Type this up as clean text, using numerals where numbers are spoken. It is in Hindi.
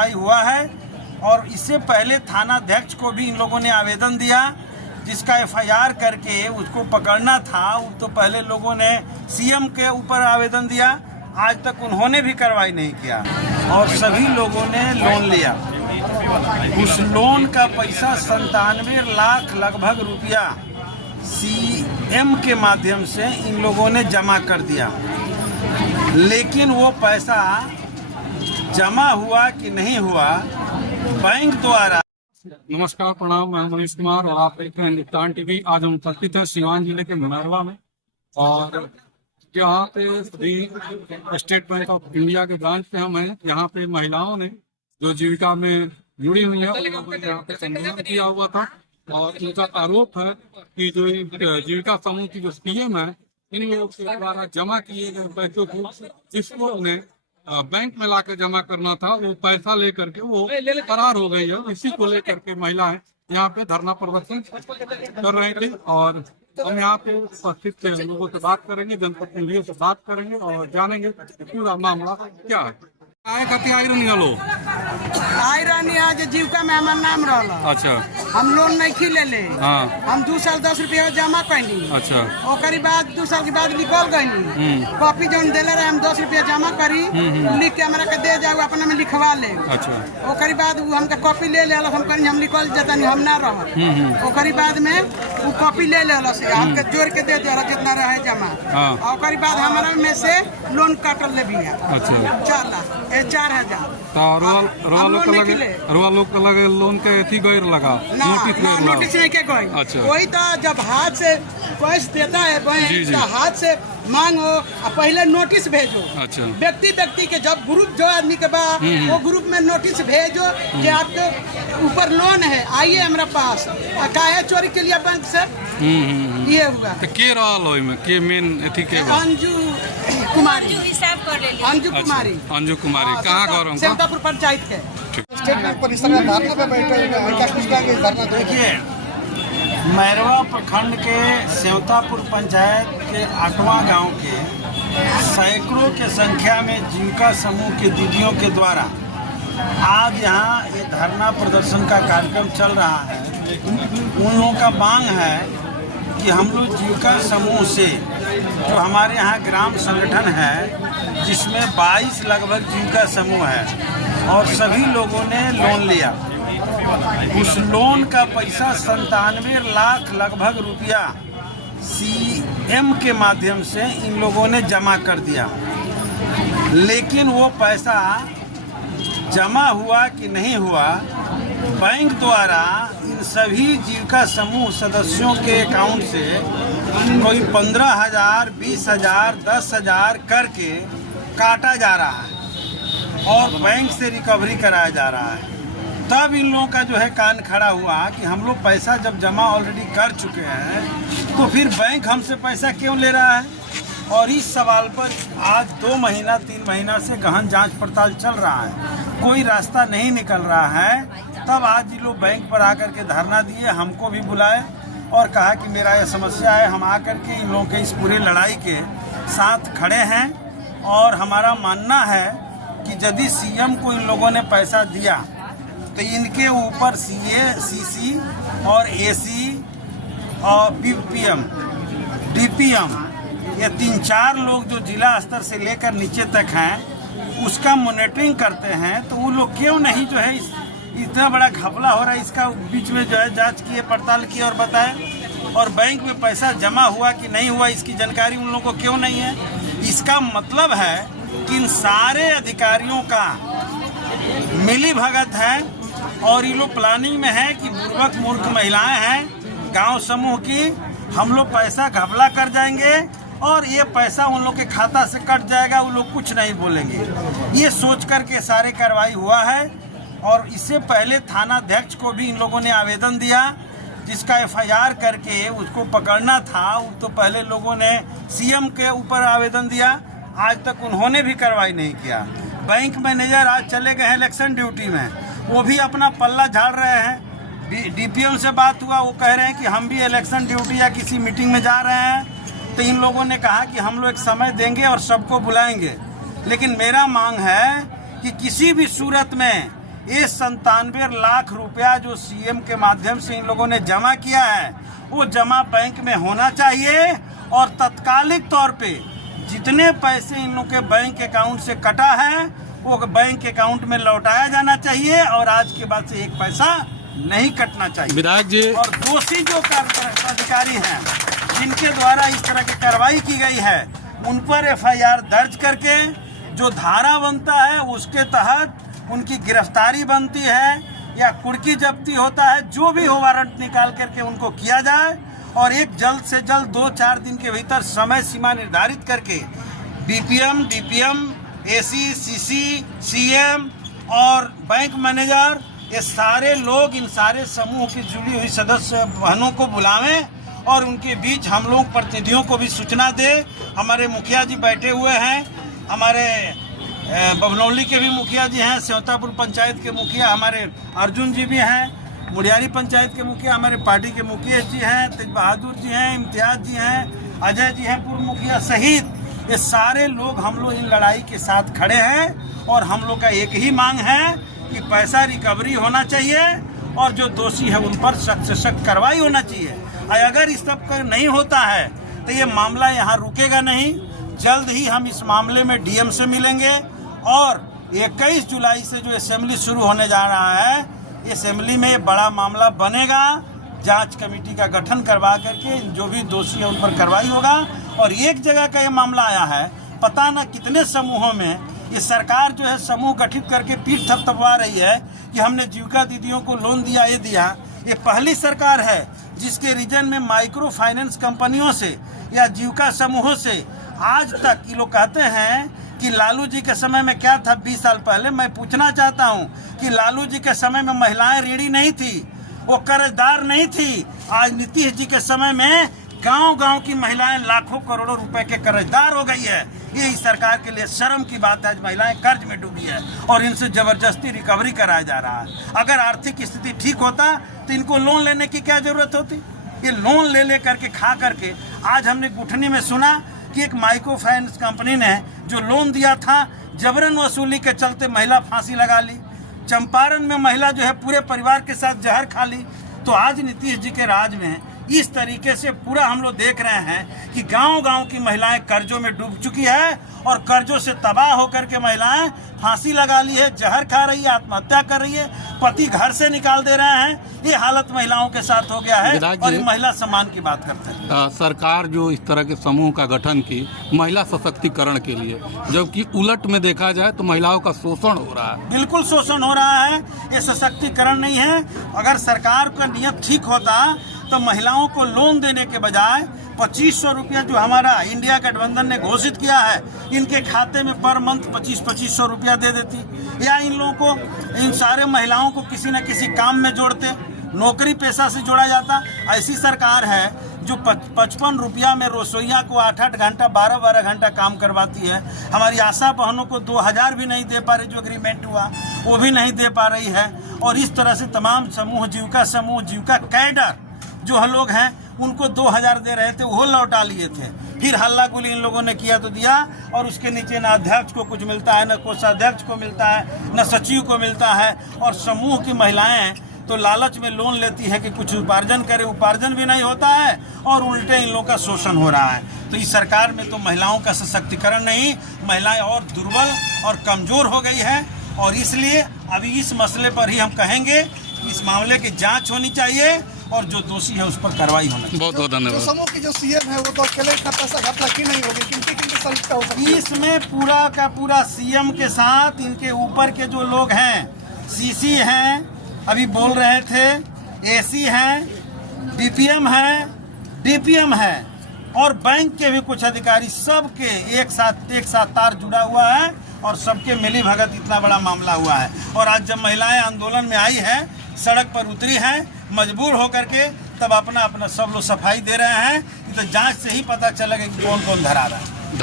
कार्रवाई हुआ है। और इससे पहले थानाध्यक्ष को भी इन लोगों ने आवेदन दिया, जिसका एफआईआर करके उसको पकड़ना था। तो पहले लोगों ने सीएम के ऊपर आवेदन दिया, आज तक उन्होंने भी कार्रवाई नहीं किया। और सभी लोगों ने लोन लिया, उस लोन का पैसा 97 लाख लगभग रुपया सीएम के माध्यम से इन लोगों ने जमा कर दिया। लेकिन वो पैसा जमा हुआ कि नहीं हुआ, बैंक द्वारा। नमस्कार, प्रणाम। मैं मनीष कुमार और आप देख रहे हैं हिंदुस्तान टीवी। आज हम उपस्थित हैं सीवान जिले के मैरवा में, और यहाँ पे सभी स्टेट बैंक ऑफ इंडिया के ब्रांच पे हम हैं। यहाँ पे महिलाओं ने जो जीविका में जुड़ी हुई है, उन लोगों ने यहाँ पे सम्मेलन किया हुआ था, और उनका आरोप है कि जो जीविका समूह की जो सीएम है, इन लोगों के द्वारा जमा किए गए पैसों को, जिसको उन्हें बैंक में लाकर जमा करना था, वो पैसा लेकर के वो फरार हो गई है। इसी को लेकर के महिलाएं यहाँ पे धरना प्रदर्शन कर रही थी, और हम यहाँ पे उपस्थित लोगों से बात करेंगे, जनप्रतिनिधियों से बात करेंगे और जानेंगे पूरा मामला क्या है। आए खाती आई आज जीविका में हमार नाम रहला। अच्छा, हम लोन नहीं खिले ले। हाँ। हम 2 साल 10 रुपया जमा कैनी। अच्छा। ओकरी बाद 2 साल के बाद निकल गई। कॉपी जौन देले रहे, हम 10 रुपया जमा करी, लिख के हमरा के दे जाओ, अपना में लिखवा ले। अच्छा। ओकरी बाद वो हमके कॉपी ले ले, हम कहीं हम निकल जाता नहीं, हम ना रह। ओकरी बाद में वो कॉपी ले ले, हमके जोड़ के दे दे जितना रहे जमा। हाँ। ओकरी बाद हमारा में से लोन काटल ले भी। अच्छा। 4,000 लोग लगे लोन के एथी गैर लगा, नोटिस नहीं के गई। अच्छा। वही तो जब हाथ से पैसा देता है बैंक, तो हाथ से मांगो, पहले नोटिस भेजो। अच्छा। व्यक्ति के जब ग्रुप जो आदमी के बाद वो ग्रुप में नोटिस भेजो कि आपके ऊपर लोन है, आइए हमारे पास। काहे चोरी के लिए बैंक से ये हुआ। तो के रहल होई में के मेन एथी के अंजू कुमारी। अंजू कुमारी कहाँ घर उनका? सेवतापुर पंचायत के। स्टेट बैंक परिसर में धरना पे बैठे हुए। देखिए, मैरवा प्रखंड के सेवतापुर पंचायत के 8वां गांव के सैकड़ों के संख्या में जीविका समूह के दीदियों के द्वारा आज यहाँ ये धरना प्रदर्शन का कार्यक्रम चल रहा है। उन लोगों का मांग है कि हम लोग जीविका समूह से, जो हमारे यहाँ ग्राम संगठन है जिसमें 22 लगभग जीविका समूह है, और सभी लोगों ने लोन लिया, उस लोन का पैसा 97 लाख लगभग रुपया सीएम के माध्यम से इन लोगों ने जमा कर दिया। लेकिन वो पैसा जमा हुआ कि नहीं हुआ, बैंक द्वारा इन सभी जीविका समूह सदस्यों के अकाउंट से कोई 15,000, 20,000, 10,000 करके काटा जा रहा है और बैंक से रिकवरी कराया जा रहा है। तब इन लोगों का जो है कान खड़ा हुआ कि हम लोग पैसा जब जमा ऑलरेडी कर चुके हैं, तो फिर बैंक हमसे पैसा क्यों ले रहा है। और इस सवाल पर आज 2 महीना 3 महीना से गहन जांच पड़ताल चल रहा है, कोई रास्ता नहीं निकल रहा है। तब आज ये लोग बैंक पर आकर के धरना दिए, हमको भी बुलाए और कहा कि मेरा ये समस्या है। हम आकर के इन लोगों के इस पूरे लड़ाई के साथ खड़े हैं, और हमारा मानना है कि यदि सीएम को इन लोगों ने पैसा दिया तो इनके ऊपर सीए, सीसी और एसी और बीपीएम, डीपीएम, ये 3-4 लोग जो जिला स्तर से लेकर नीचे तक हैं, उसका मॉनिटरिंग करते हैं। तो वो लोग क्यों नहीं जो है इतना बड़ा घपला हो रहा है, इसका बीच में जो है जांच किए, पड़ताल किए और बताएं। और बैंक में पैसा जमा हुआ कि नहीं हुआ, इसकी जानकारी उन लोगों को क्यों नहीं है। इसका मतलब है कि इन सारे अधिकारियों का मिली भगत है, और ये लोग प्लानिंग में है कि बुर्बक मूर्ख महिलाएं हैं गांव समूह की, हम लोग पैसा घपला कर जाएंगे और ये पैसा उन लोग के खाता से कट जाएगा, वो लोग कुछ नहीं बोलेंगे। ये सोच करके सारे कार्रवाई हुआ है। और इससे पहले थानाध्यक्ष को भी इन लोगों ने आवेदन दिया, जिसका एफआईआर करके उसको पकड़ना था। तो पहले लोगों ने सीएम के ऊपर आवेदन दिया, आज तक उन्होंने भी कार्रवाई नहीं किया। बैंक मैनेजर आज चले गए हैं इलेक्शन ड्यूटी में, वो भी अपना पल्ला झाड़ रहे हैं। डीपीएम से बात हुआ, वो कह रहे हैं कि हम भी इलेक्शन ड्यूटी या किसी मीटिंग में जा रहे हैं। तो इन लोगों ने कहा कि हम लोग एक समय देंगे और सबको बुलाएंगे। लेकिन मेरा मांग है कि किसी भी सूरत में ये 97 लाख रुपया जो सीएम के माध्यम से इन लोगों ने जमा किया है, वो जमा बैंक में होना चाहिए और तत्कालिक तौर पे जितने पैसे इन लोगों के बैंक अकाउंट से कटा है वो बैंक अकाउंट में लौटाया जाना चाहिए और आज के बाद से एक पैसा नहीं कटना चाहिए। विधायक जी, और दोषी जो अधिकारी हैं जिनके द्वारा इस तरह की कार्रवाई की गई है उन पर एफआईआर दर्ज करके जो धारा बनता है उसके तहत उनकी गिरफ्तारी बनती है या कुर्की जब्ती होता है, जो भी हो वारंट निकाल करके उनको किया जाए और एक जल्द से जल्द 2-4 दिन के भीतर समय सीमा निर्धारित करके BPM, DPM, AC, CC, CM और बैंक मैनेजर ये सारे लोग इन सारे समूह की जुड़ी हुई सदस्य बहनों को बुलावें और उनके बीच हम लोग प्रतिनिधियों को भी सूचना दे। हमारे मुखिया जी बैठे हुए हैं, हमारे बभनौली के भी मुखिया जी हैं, सेवतापुर पंचायत के मुखिया हमारे अर्जुन जी भी हैं, मुड़ियारी पंचायत के मुखिया हमारे पार्टी के मुकेश जी हैं, तेज बहादुर जी हैं, इम्तियाज जी हैं, अजय जी हैं पूर्व मुखिया सहित ये सारे लोग हम लोग इन लड़ाई के साथ खड़े हैं और हम लोग का एक ही मांग है कि पैसा रिकवरी होना चाहिए और जो दोषी है उन पर सख्त से सख्त कार्रवाई होना चाहिए। अगर इस सब का नहीं होता है तो ये मामला यहाँ रुकेगा नहीं। जल्द ही हम इस मामले में डीएम से मिलेंगे और 21 जुलाई से जो असेंबली शुरू होने जा रहा है, असेंबली में बड़ा मामला बनेगा। जांच कमेटी का गठन करवा करके जो भी दोषी है उन पर कार्रवाई होगा। और एक जगह का ये मामला आया है, पता न कितने समूहों में ये सरकार जो है समूह गठित करके पीठ थपथपवा रही है कि हमने जीविका दीदियों को लोन दिया, ये दिया। ये पहली सरकार है जिसके रीजन में माइक्रो फाइनेंस कंपनियों से या जीविका समूहों से आज तक ये लोग कहते हैं कि लालू जी के समय में क्या था 20 साल पहले। मैं पूछना चाहता हूं कि लालू जी के समय में महिलाएं ऋणी नहीं थी, वो कर्जदार नहीं थी। आज नीतीश जी के समय में गांव-गांव की महिलाएं लाखों करोड़ों रुपए के कर्जदार हो गई है। ये इस सरकार के लिए शर्म की बात है। आज महिलाएं कर्ज में डूबी है और इनसे जबरदस्ती रिकवरी कराया जा रहा है। अगर आर्थिक स्थिति ठीक होता तो इनको लोन लेने की क्या जरूरत होती। ये लोन ले करके खा करके आज हमने गुठनी में सुना कि एक माइक्रो फाइनेंस कंपनी ने जो लोन दिया था जबरन वसूली के चलते महिला फांसी लगा ली। चंपारण में महिला जो है पूरे परिवार के साथ जहर खा ली। तो आज नीतीश जी के राज में इस तरीके से पूरा हम लोग देख रहे हैं कि गांव-गांव की महिलाएं कर्जों में डूब चुकी है और कर्जों से तबाह होकर के महिलाएं फांसी लगा ली है, जहर खा रही है, आत्महत्या कर रही है, पति घर से निकाल दे रहे हैं। ये हालत महिलाओं के साथ हो गया है और महिला सम्मान की बात करते हैं। सरकार जो इस तरह के समूह का गठन की महिला सशक्तिकरण के लिए, जबकि उलट में देखा जाए तो महिलाओं का शोषण हो रहा है। बिल्कुल शोषण हो रहा है, ये सशक्तिकरण नहीं है। अगर सरकार का नियत ठीक होता तो महिलाओं को लोन देने के बजाय 2500 रुपया जो हमारा इंडिया गठबंधन ने घोषित किया है, इनके खाते में पर मंथ 2500 रुपया दे देती, या इन लोगों को, इन सारे महिलाओं को किसी न किसी काम में जोड़ते, नौकरी पेशा से जोड़ा जाता। ऐसी सरकार है जो 55 रुपया में रसोइया को 8-8 घंटा 12-12 घंटा काम करवाती है। हमारी आशा बहनों को 2000 भी नहीं दे पा रही, जो एग्रीमेंट हुआ वो भी नहीं दे पा रही है। और इस तरह से तमाम समूह, जीविका कैडर जो लोग हैं उनको 2000 दे रहे थे, वो लौटा लिए थे। फिर हल्ला गुली इन लोगों ने किया तो दिया और उसके नीचे न अध्यक्ष को कुछ मिलता है, न कोषाध्यक्ष को मिलता है, न सचिव को मिलता है। और समूह की महिलाएं तो लालच में लोन लेती है कि कुछ उपार्जन करे, उपार्जन भी नहीं होता है और उल्टे इन लोगों का शोषण हो रहा है। तो इस सरकार में तो महिलाओं का सशक्तिकरण नहीं, महिलाएं और दुर्बल और कमजोर हो गई है। और इसलिए अभी इस मसले पर ही हम कहेंगे कि इस मामले की जांच होनी चाहिए और जो दोषी है उस पर कार्रवाई होना चाहिए। बहुत बहुत धन्यवाद। समूह की जो सीएम है वो तो अकेले इतना पैसा घपला की नहीं होगी, किनकी संलिप्तता हो सकती है इसमें? पूरा का पूरा सीएम के साथ इनके ऊपर के जो लोग हैं, सीसी हैं, अभी बोल रहे थे, एसी हैं, बीपीएम है, डीपीएम है और बैंक के भी कुछ अधिकारी, सबके एक साथ तार जुड़ा हुआ है और सबके मिली भगत इतना बड़ा मामला हुआ है। और आज जब महिलाएं आंदोलन में आई है, सड़क पर उतरी हैं मजबूर होकर के, तब अपना सब लोग सफाई दे रहे हैं। तो जांच से ही पता चलेगा कि कौन कौन धरा रहा है।